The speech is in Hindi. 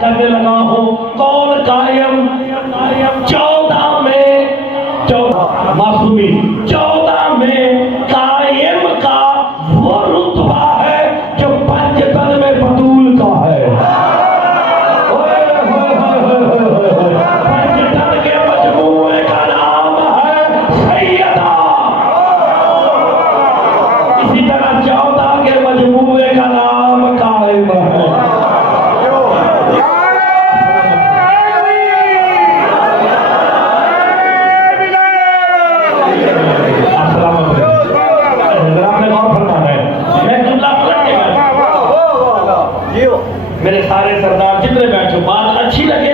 करने लगा हूँ। कौन कायम 14 में 14 मासूमी 14 में कायम का वो रुतबा है जो पंचतन में बतूल का है। पंचतन के मजमूए का नाम है सैयदा। इसी तरह 14 के मजमूए का नाम कायम है। मेरे सारे सरदार जितने बैठे बात अच्छी लगे